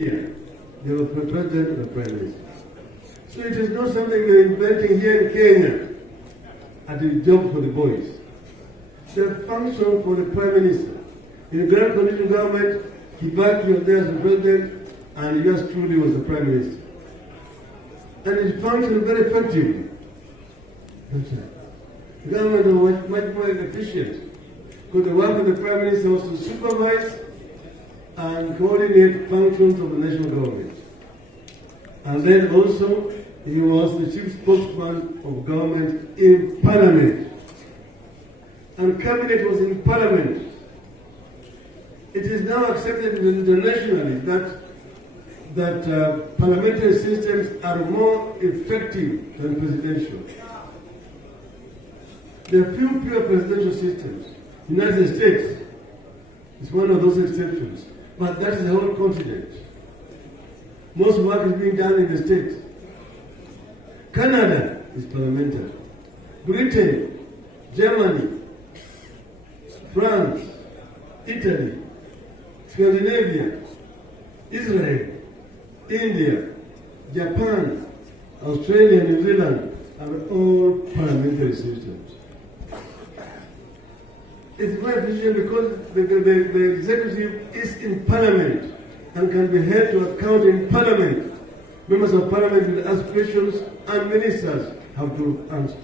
Here, they were president and the prime minister. So it is not something we're inventing here in Kenya as a job for the boys. The function for the prime minister. In the grand coalition government, Kibaki was there as the president, and yours truly was the prime minister. And it functioned very effectively. That's right. The government was much more efficient, because the work of the prime minister was to supervise and coordinate functions of the national government. And then also, he was the chief spokesman of government in parliament. And cabinet was in parliament. It is now accepted internationally that parliamentary systems are more effective than presidential. There are few pure presidential systems. United States is one of those exceptions, but that is the whole continent. Most work is being done in the States. Canada is parliamentary. Britain, Germany, France, Italy, Scandinavia, Israel, India, Japan, Australia, New Zealand are all parliamentary systems. It's very efficient because the executive is in parliament and can be held to account in parliament. Members of parliament will ask questions and ministers have to answer.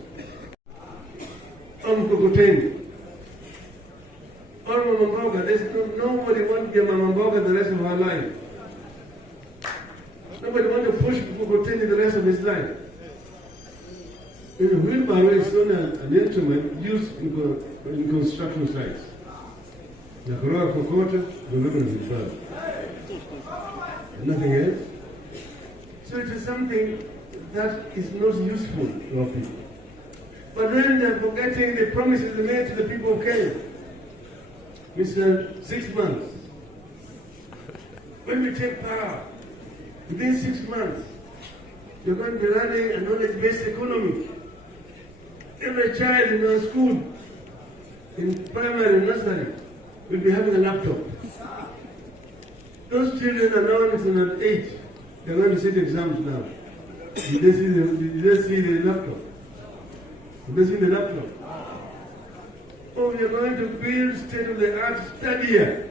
On Kokoteni, on Mamamboga, nobody wants to get Mamamboga the rest of her life. Nobody wants to push Kokoteni the rest of his life. In wheelbarrow is an instrument used in construction sites. Nakoroa Kokota, the ribbon is bad. Nothing else. So it is something that is not useful to our people. But then they're forgetting the promises they made to the people of Kenya. We said 6 months. When we take power, within 6 months, you're going to be running a knowledge-based economy. Every child in our school, in primary and nursery, will be having a laptop. Those children are now in age. They're going to sit exams now. Did they see the laptop? Did they see the laptop? Oh, we are going to build state-of-the-art stadia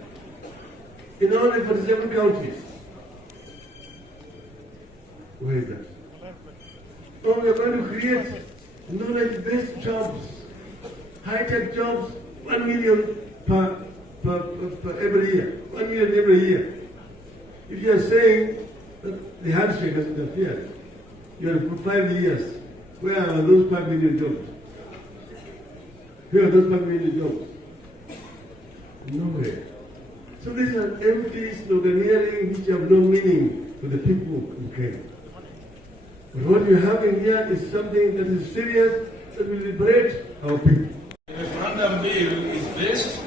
in all the 47 counties. Where is that? Oh, we are going to create knowledge-based jobs, high-tech jobs, 1 million per every year. 1 million every year. If you are saying that the handshake has interfered, you have for 5 years. Where are those 5 million jobs? Where are those 5 million jobs? Nowhere. So these are empty sloganeering which have no meaning for the people in Kenya. But what you have in here is something that is serious, that will liberate our people. The referendum bill is based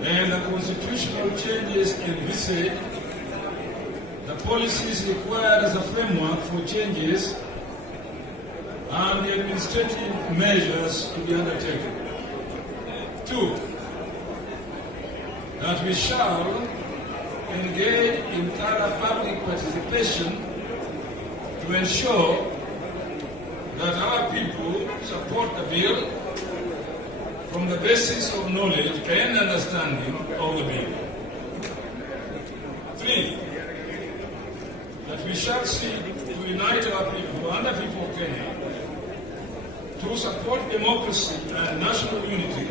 and the constitutional changes envisage the policies required as a framework for changes and the administrative measures to be undertaken. 2, that we shall engage in thorough public participation to ensure that our people support the bill from the basis of knowledge and understanding of the bill. 3, that we shall seek to unite our people and the people of Kenya to support democracy and national unity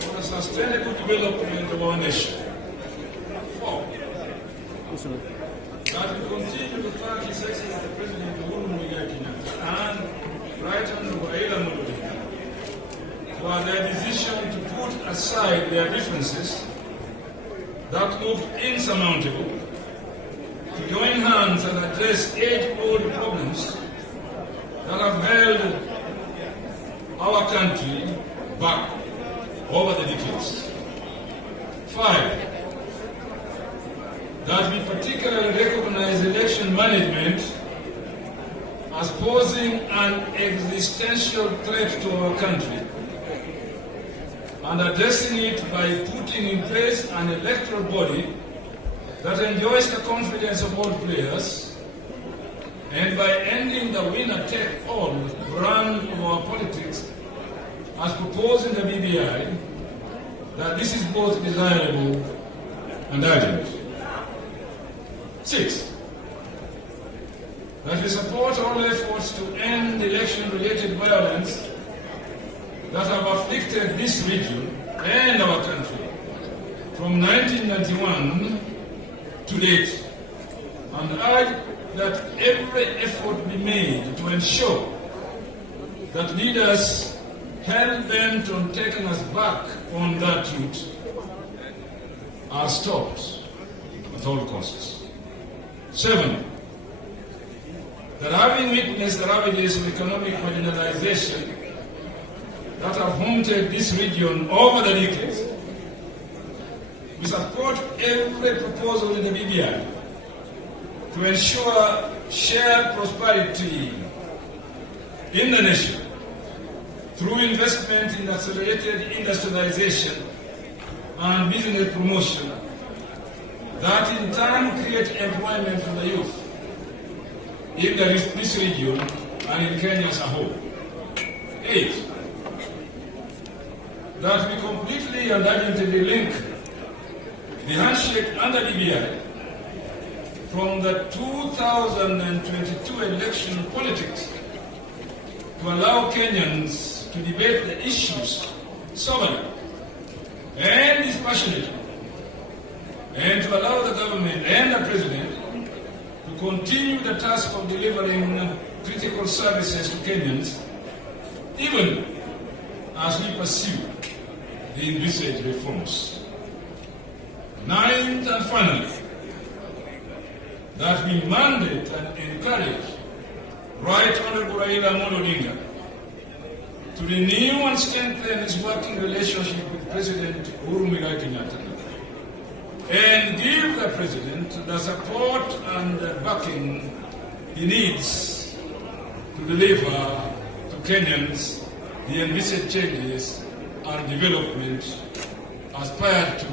for the sustainable development of our nation. 4, that we continue to thank His Excellency President Uhuru Muigai Kenyatta and Right Honorable RAILA for their decision to put aside their differences that looked insurmountable, to join hands and address age-old problems that have held our country back over the decades. 5, that we particularly recognize election management as posing an existential threat to our country and addressing it by putting in place an electoral body that enjoys the confidence of all players, and by ending the winner-take-all brand of our politics, as proposed in the BBI, that this is both desirable and urgent. 6, that we support all efforts to end election-related violence that have afflicted this region and our country from 1991 to date, and urge that every effort be made to ensure that leaders hell-bent on taking us back on that route are stopped at all costs. 7, that having witnessed the ravages of economic marginalization that have haunted this region over the decades, we support every proposal in the BBI to ensure shared prosperity in the nation through investment in accelerated industrialization and business promotion that in turn create employment for the youth in this region and in Kenya as a whole. 8, that we completely and urgently link the handshake under BBI from the 2022 election politics to allow Kenyans to debate the issues soberly and dispassionately, and to allow the government and the president to continue the task of delivering critical services to Kenyans, even as we pursue the envisaged reforms. 9th and finally, that we mandate and encourage Right Honorable RAILA ODINGA to renew and strengthen his working relationship with President Kenyatta and give the President the support and backing he needs to deliver to Kenyans the envisaged changes and development aspired to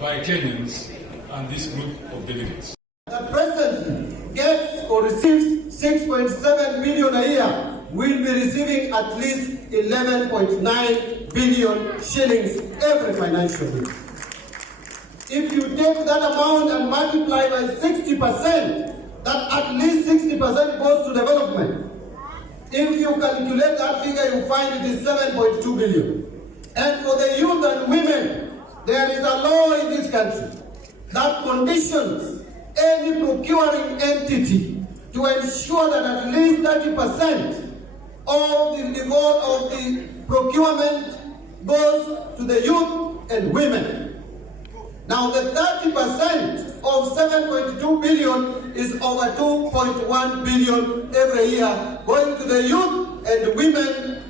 by Kenyans and this group of delegates. The President gets or receives 6.7 billion a year will be receiving at least 11.9 billion shillings every financial year. If you take that amount and multiply by 60%, that at least 60% goes to development. If you calculate that figure, you find it is 7.2 billion. And for the youth and women, there is a law in this country that conditions any procuring entity to ensure that at least 30% of the procurement goes to the youth and women. Now the 30% of 7.2 billion is over 2.1 billion every year going to the youth and women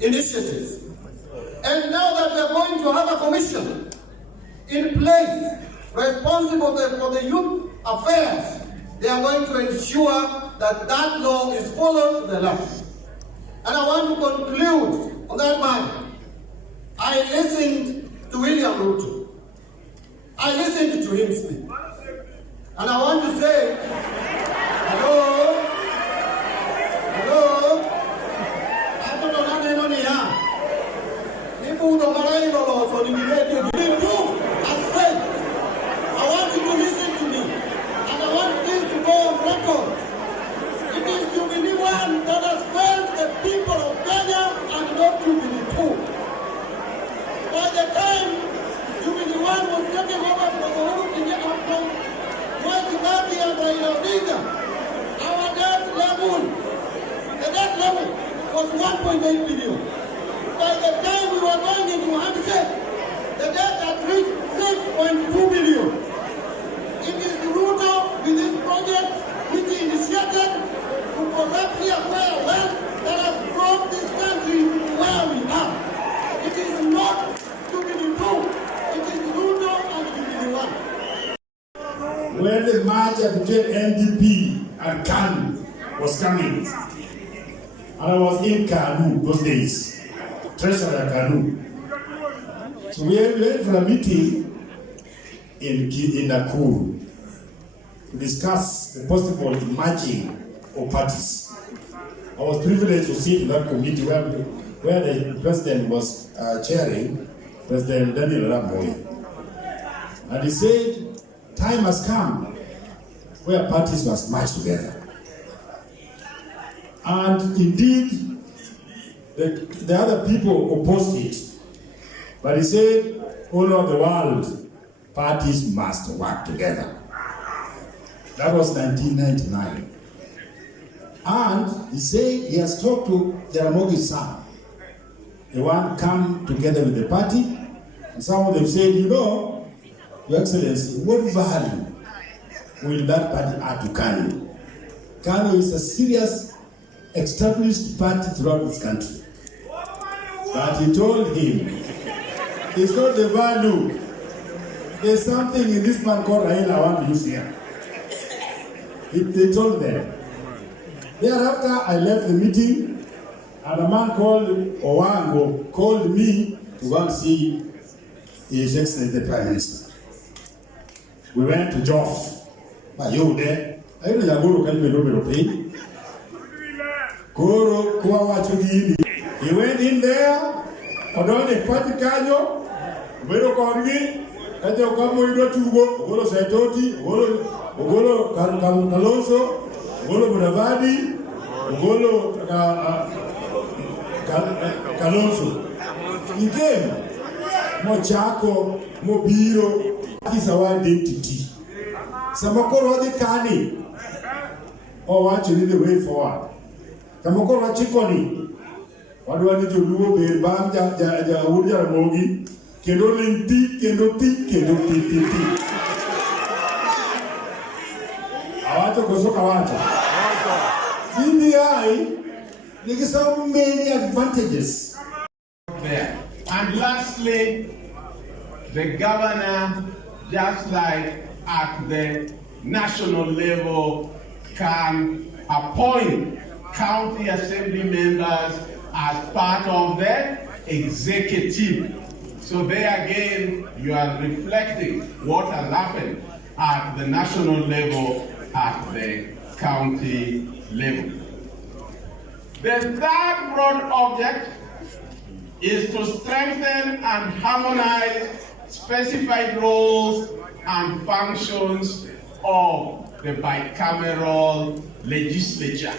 initiatives. And now that we are going to have a commission in place responsible for the youth affairs, they are going to ensure that that law is followed to the letter. And I want to conclude on that matter. I listened to William Ruto. I listened to him speak. And I want to say, hello, I want you to listen to me. And I want this to go on record. It is Jubilee 1 that has failed the people of Kenya and not Jubilee 2. By the time Jubilee 1 was taking over from Uhuru Kenyatta from Mwai Kibaki and Raila ODINGA, our debt level was 1.8 billion. By the time we were going into handshake, the debt had reached 6.2 billion. It is Ruto with this project which he initiated to corruptly acquire wealth that has brought this country where we are. It is not Jubilee 2, it is Ruto and Jubilee 1. When the merger between NDP and KANU was coming, and I was in KANU those days, treasurer KANU. So we went for a meeting in Nakuru. to discuss the possible merging of parties. I was privileged to sit in that committee where the president was chairing, President Daniel Ramboy. And he said, time has come where parties must merge together. And indeed, the other people opposed it. But he said, all over the world, parties must work together. That was 1999. And he said he has talked to Jaramogi's son. They want to come together with the party. And some of them said, you know, Your Excellency, what value will that party add to KANU? KANU is a serious, established party throughout this country. But he told him, it's not the value. There's something in this man called RAILA I want to use here. They told them. Thereafter, I left the meeting, and a man called Owango called me to go and see His Excellency the Prime Minister. We went to Joff. But you there? I don't know can be no pay. Goro Kuawachugini. He went in there, Odone Party Kanyo, Bedo Korgi, Kajo Kamo Ido Tugo, Golo Saitoti, Golo Kalonso, Golo Budavadi, Golo Kalonso. He came. Mochako, Mobiro, that is our identity. Samakoro de Kani. Oh, actually, the way forward. Samakoro Chikoni. What do I need to do? Be Bam Udia Mogi, Kendo Linti, Kendo Ti. Awata Kosokawata. BBI, there is so many advantages. There. And lastly, the governor, just like at the national level, can appoint county assembly members as part of the executive. So there again, you are reflecting what has happened at the national level, at the county level. The third broad object is to strengthen and harmonize specified roles and functions of the bicameral legislature.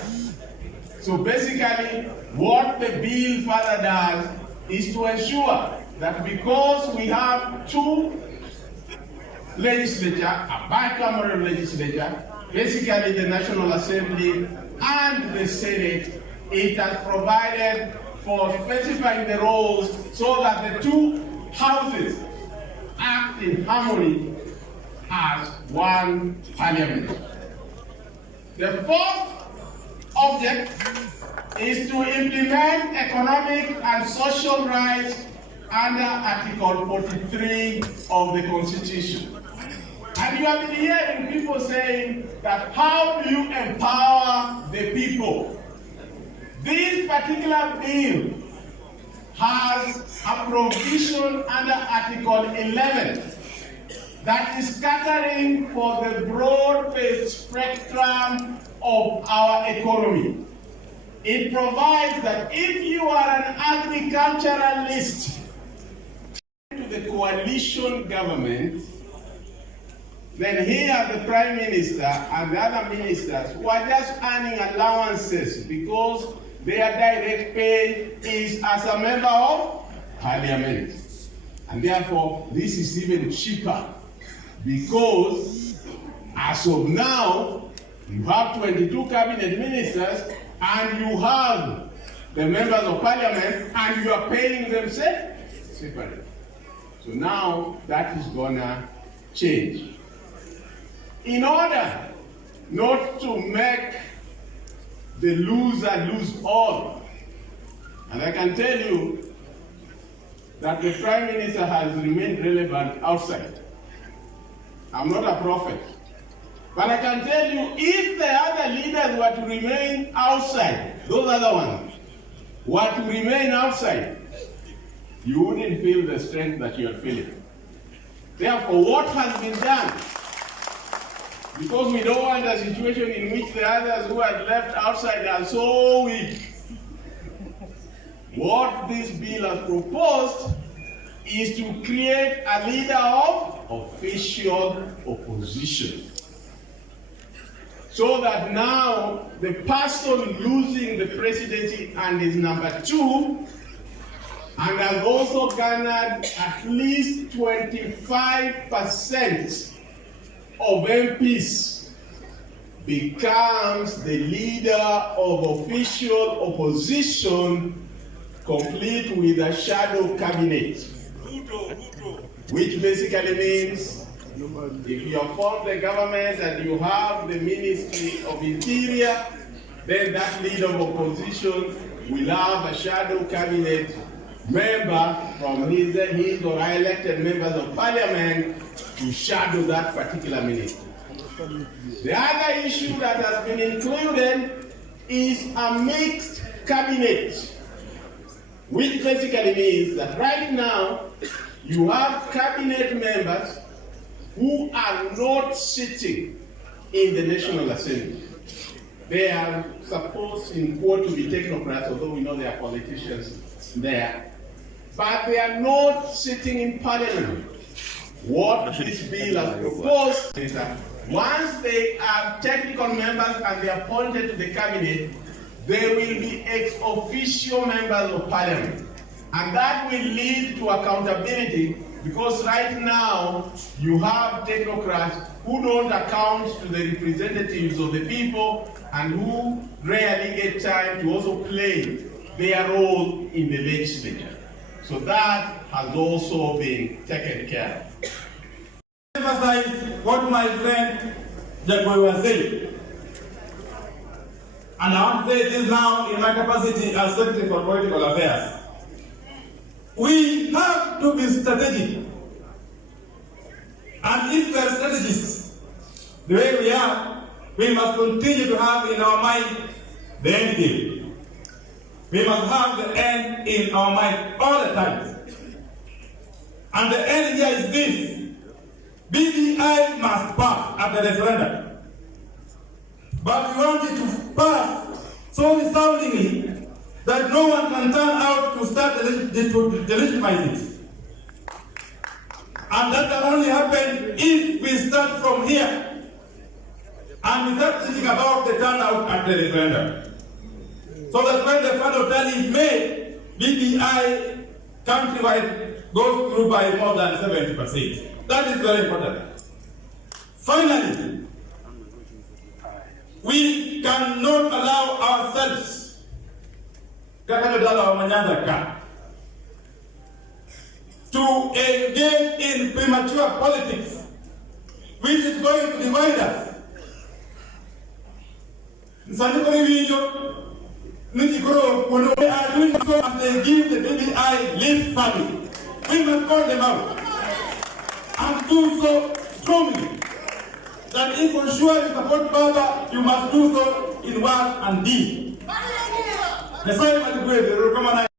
So basically, what the bill further does is to ensure that because we have two legislatures, a bicameral legislature, basically the National Assembly and the Senate, it has provided for specifying the roles so that the two houses act in harmony as one parliament. The fourth object is to implement economic and social rights under Article 43 of the Constitution. And you have been hearing people saying that how do you empower the people? This particular bill has a provision under Article 11 that is catering for the broad-based spectrum of our economy. It provides that if you are an agriculturalist to the coalition government, then here the Prime Minister and the other ministers who are just earning allowances because their direct pay is as a member of Parliament. And therefore, this is even cheaper because as of now, you have 22 cabinet ministers and you have the members of Parliament and you are paying them separately. So now that is gonna change. In order not to make the loser lose all, and I can tell you that the Prime Minister has remained relevant outside. I'm not a prophet, but I can tell you if the other leaders were to remain outside, those other ones were to remain outside, you wouldn't feel the strength that you are feeling. Therefore, what has been done because we don't want a situation in which the others who are left outside are so weak. What this bill has proposed is to create a leader of official opposition. So that now the person losing the presidency and is number 2 and has also garnered at least 25% of MPs becomes the leader of official opposition, complete with a shadow cabinet, which basically means if you have formed the government and you have the Ministry of Interior, then that leader of opposition will have a shadow cabinet member from his or her elected members of parliament to shadow that particular ministry. The other issue that has been included is a mixed cabinet, which basically means that right now you have cabinet members who are not sitting in the National Assembly. They are supposed, in quote, to be technocrats, although we know they are politicians there. But they are not sitting in Parliament. What this bill has proposed is that once they are technical members and they are appointed to the cabinet, they will be ex officio members of Parliament. And that will lead to accountability, because right now you have technocrats who don't account to the representatives of the people and who rarely get time to also play their role in the legislature. So that has also been taken care of. Emphasize what my friend Jacob was saying. And I want to say this now in my capacity as Secretary for Political Affairs. We have to be strategic. And if we are strategists, the way we are, we must continue to have in our mind the end game. We must have the end in our mind all the time. And the end here is this: BBI must pass at the referendum. But we want it to pass so resoundingly that no one can turn out to start to delegitimize it. And that can only happen if we start from here and we start thinking about the turnout at the referendum. So that when the final tally is made, BBI countrywide goes through by more than 70%. That is very important. Finally, we cannot allow ourselves to engage in premature politics, which is going to divide us. They are doing so as they give the BBI lip service. We must call them out and do so strongly. That if for sure you support Baba, you must do so in word and deed.